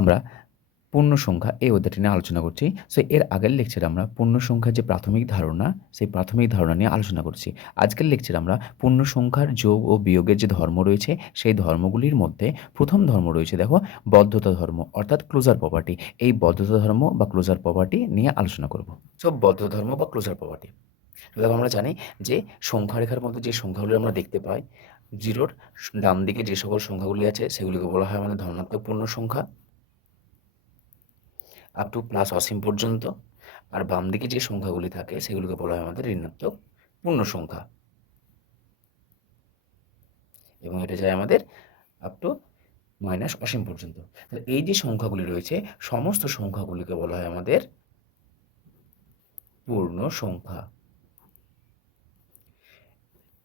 আমরা পূর্ণ সংখ্যা এই অধ্যায়টি নিয়ে আলোচনা করছি। সো এর আগের লেকচারে আমরা পূর্ণ সংখ্যার যে প্রাথমিক ধারণা, সেই প্রাথমিক ধারণা নিয়ে আলোচনা করছি। আজকের লেকচারে আমরা পূর্ণ সংখ্যার যোগ ও বিয়োগের যে ধর্ম রয়েছে, সেই ধর্মগুলির মধ্যে প্রথম ধর্ম রয়েছে, দেখো, বদ্ধতা ধর্ম, অর্থাৎ ক্লোজার প্রপার্টি এই বদ্ধতা ধর্ম বা ক্লোজার প্রপার্টি নিয়ে আলোচনা করব। সো বদ্ধতা ধর্ম বা ক্লোজার প্রপার্টি দেখো, আমরা জানি যে সংখ্যা রেখার মধ্যে যে সংখ্যাগুলি আমরা দেখতে পাই, জিরোর ডান দিকে যে সকল সংখ্যাগুলি আছে, সেগুলিকে বলা হয় আমাদের ধনাত্মক পূর্ণ সংখ্যা আপ টু প্লাস অসীম পর্যন্ত। আর বাম দিকে যে সংখ্যাগুলি থাকে, সেগুলোকে বলা হয় আমাদের ঋণাত্মক পূর্ণ সংখ্যা এবং এটা যায় আমাদের আপ টু মাইনাস অসীম পর্যন্ত। এই যে সংখ্যাগুলি রয়েছে, সমস্ত সংখ্যাগুলিকে বলা হয় আমাদের পূর্ণ সংখ্যা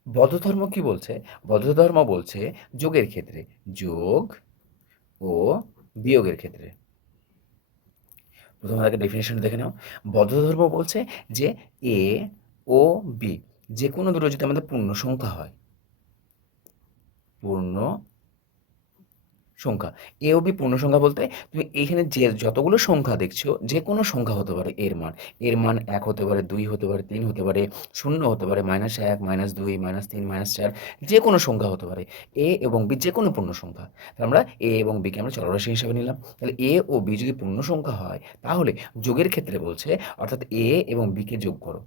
বৌদ্ধধর্ম কি বলছে? বৌদ্ধধর্ম বলছে যোগের ক্ষেত্রে। যোগ ও বিয়োগের ক্ষেত্রে। প্রথমে তাকে ডেফিনেশন দেখে নাও। বদ্ধ ধর্ম বলছে যে এ ও বি যে কোনো দুটো যদি আমাদের পূর্ণ সংখ্যা হয়, পূর্ণ সংখ্যা। এ ও বি পূর্ণ সংখ্যা বলতে তুমি এখানে যে যতগুলো সংখ্যা দেখছ যে কোনো সংখ্যা হতে পারে এর মান। এর মান এক হতে পারে, দুই হতে পারে, তিন হতে পারে, শূন্য হতে পারে মাইনাস এক মাইনাস দুই মাইনাস তিন মাইনাস চার যে কোনো সংখ্যা হতে পারে। এ এবং বি যে কোনো পূর্ণ সংখ্যা। তাহলে আমরা এ এবং বিকে আমরা চলরাশি হিসাবে নিলাম। তাহলে এ ও বি যদি পূর্ণ সংখ্যা হয়, তাহলে যোগের ক্ষেত্রে বলছে, অর্থাৎ এ এবং বিকে যোগ করো।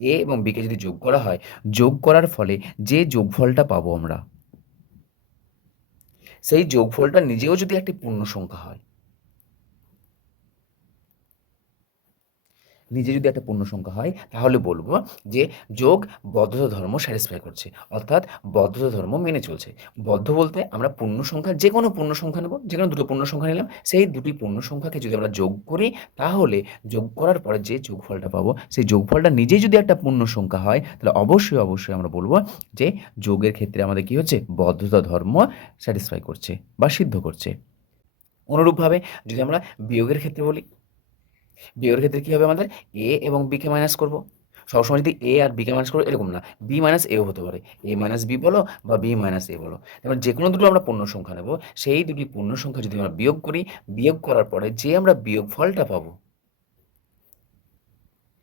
এ এবং বিকে যদি যোগ করা হয়, যোগ করার ফলে যে যোগফলটা পাবো আমরা সেই যোগফলটা নিজেও যদি একটি পূর্ণ সংখ্যা হয় নিজে যদি একটা পূর্ণ সংখ্যা হয়, তাহলে বলব যে যোগ বদ্ধতা ধর্ম স্যাটিসফাই করছে। অর্থাৎ বদ্ধতা ধর্ম মেনে চলছে। বদ্ধ বলতে আমরা পূর্ণ সংখ্যা যে কোনো পূর্ণ সংখ্যা নেব যে কোনো দুটো পূর্ণ সংখ্যা নিলাম, সেই দুটি পূর্ণ সংখ্যাকে যদি আমরা যোগ করি, তাহলে যোগ করার পরে যে যোগফলটা পাবো, সেই যোগফলটা নিজেই যদি একটা পূর্ণ সংখ্যা হয়, তাহলে অবশ্যই অবশ্যই আমরা বলব যে যোগের ক্ষেত্রে আমাদের কি হচ্ছে? বদ্ধতা ধর্ম স্যাটিসফাই করছে বা সিদ্ধ করছে। অনুরূপভাবে যদি আমরা বিয়োগের ক্ষেত্রে বলি বিয়োগের ক্ষেত্রে কী হবে আমাদের? এ এবং বিকে মাইনাস করব। সবসময় যদি এ আর বিকে মাইনাস করব এরকম না। বি মাইনাস এও হতে পারে। এ মাইনাস বি বলো বা বি মাইনাস এ বলো। এবার যে কোনো দুটো আমরা পূর্ণ সংখ্যা নেব। সেই দুটি পূর্ণ সংখ্যা যদি আমরা বিয়োগ করি, বিয়োগ করার পরে যে আমরা বিয়োগ ফলটা পাবো,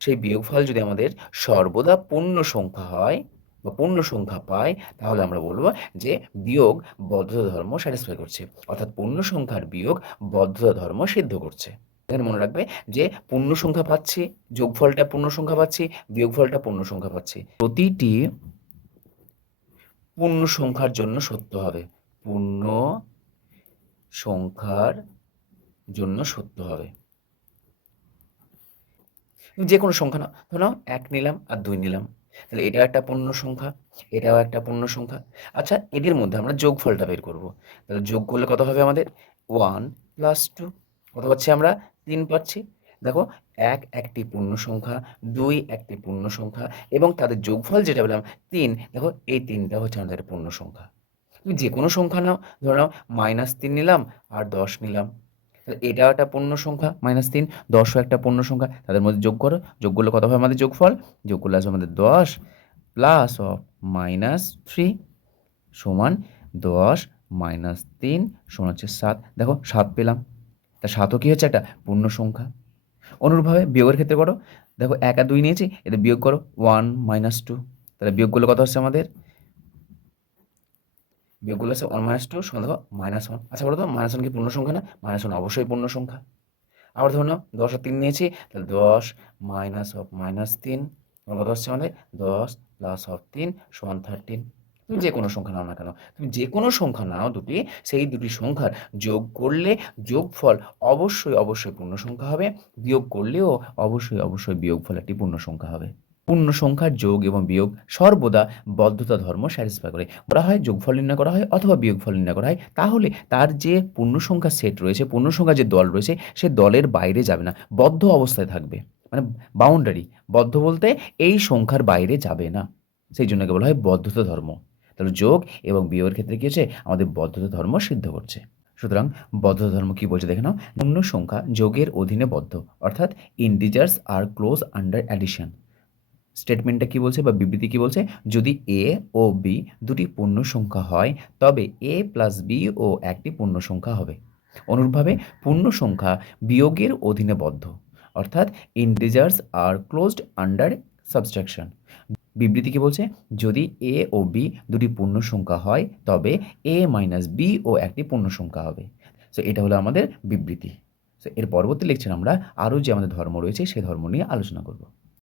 সেই বিয়োগফল যদি আমাদের সর্বদা পূর্ণ সংখ্যা হয় বা পূর্ণ সংখ্যা পায়, তাহলে আমরা বলব যে বিয়োগ বদ্ধতা ধর্ম স্যাটিসফাই করছে। অর্থাৎ পূর্ণ সংখ্যার বিয়োগ বদ্ধতা ধর্ম সিদ্ধ করছে। এখানে মনে রাখবে যে পূর্ণ সংখ্যা পাচ্ছি, যোগফলটা পূর্ণ সংখ্যা পাচ্ছি, বিয়োগফলটা পূর্ণ সংখ্যা পাচ্ছি। প্রতিটি পূর্ণ সংখ্যার জন্য সত্য হবে। পূর্ণ সংখ্যার জন্য সত্য হবে। যে কোনো সংখ্যা না ধরো এক নিলাম আর দুই নিলাম। তাহলে এটা একটা পূর্ণ সংখ্যা এটাও একটা পূর্ণ সংখ্যা আচ্ছা এদের মধ্যে আমরা যোগফলটা বের করব। তাহলে যোগ করলে কত হবে আমাদের? ওয়ান প্লাস টু কত পাচ্ছি আমরা? তিন পাচ্ছি। দেখো, এক একটি পূর্ণ সংখ্যা, দুই একটি পূর্ণ সংখ্যা এবং তাদের যোগফল যেটা বললাম তিন। দেখো, এই তিনটা হচ্ছে আমাদের পূর্ণ সংখ্যা। তুমি যে কোনো সংখ্যা নাও, ধরে নাও মাইনাস তিন নিলাম আর দশ নিলাম। এটাও একটা পূর্ণ সংখ্যা মাইনাস তিন, দশও একটা পূর্ণ সংখ্যা। তাদের মধ্যে যোগ করো। যোগ করলে কত হবে আমাদের যোগফল? যোগ করলে আসবে আমাদের দশ প্লাস অফ মাইনাস থ্রি সমান দশ মাইনাস তিন সমান হচ্ছে সাত। দেখো, সাত পেলাম। তা সাতও কী হচ্ছে? একটা পূর্ণ সংখ্যা। অনুরূপভাবে বিয়োগের ক্ষেত্রে করো। দেখো এক আর দুই নিয়েছি এতে বিয়োগ করো। One minus two. তাহলে বিয়োগ করলে কত হচ্ছে আমাদের? বিয়োগগুলো আছে ওয়ান মাইনাস টু, সমান দেখো মাইনাস ওয়ান। আচ্ছা বলো তো, মাইনাস ওয়ান কি পূর্ণ সংখ্যা না? মাইনাস ওয়ান অবশ্যই পূর্ণ সংখ্যা। আবার ধরো না দশ আর তিন নিয়েছি, তাহলে দশ মাইনাস অফ মাইনাস তিন কত হচ্ছে আমাদের? দশ প্লাস অফ তিন, সমান থার্টিন তুমি যে কোনো সংখ্যা নাও না কেন, তুমি যে কোনো সংখ্যা নাও দুটি, সেই দুটি সংখ্যার যোগ করলে যোগফল অবশ্যই অবশ্যই পূর্ণ সংখ্যা হবে, বিয়োগ করলেও অবশ্যই অবশ্যই বিয়োগফল একটি পূর্ণ সংখ্যা হবে। পূর্ণ সংখ্যার যোগ এবং বিয়োগ সর্বদা বদ্ধতা ধর্ম স্যাটিসফাই করে। বলা হয় যোগফল নির্ণয় করা হয় অথবা বিয়োগফল নির্ণয় করা হয়, তাহলে তার যে পূর্ণ সংখ্যা সেট রয়েছে, পূর্ণ সংখ্যা যে দল রয়েছে, সে দলের বাইরে যাবে না, বদ্ধ অবস্থায় থাকবে। মানে বাউন্ডারি বদ্ধ বলতে এই সংখ্যার বাইরে যাবে না। সেই জন্য বলা হয় বদ্ধতা ধর্ম। তাহলে যোগ এবং বিয়োগের ক্ষেত্রে কী হচ্ছে? আমাদের বদ্ধতা ধর্ম সিদ্ধ করছে। সুতরাং বদ্ধতা ধর্ম কী বলছে দেখে নাও। পূর্ণ সংখ্যা যোগের অধীনে বদ্ধ, অর্থাৎ ইন্টিজার্স আর ক্লোজ আন্ডার অ্যাডিশন স্টেটমেন্টটা কী বলছে বা বিবৃতি কী বলছে? যদি এ ও বি দুটি পূর্ণ সংখ্যা হয়, তবে এ প্লাস বি ও একটি পূর্ণ সংখ্যা হবে। অনুরূপভাবে পূর্ণ সংখ্যা বিয়োগের অধীনে বদ্ধ, অর্থাৎ ইন্টিজার্স আর ক্লোজড আন্ডার সাবস্ট্রাকশন বিবৃতি কি বলছে, যদি এ ও বি দুটি পূর্ণ সংখ্যা হয়, তবে এ মাইনাস বি ও একটি পূর্ণ সংখ্যা হবে। সো এটা হলো আমাদের বিবৃতি। সো এর পরবর্তী লেকচার আমরা আরও যে আমাদের ধর্ম রয়েছে, সে ধর্ম নিয়ে আলোচনা করব।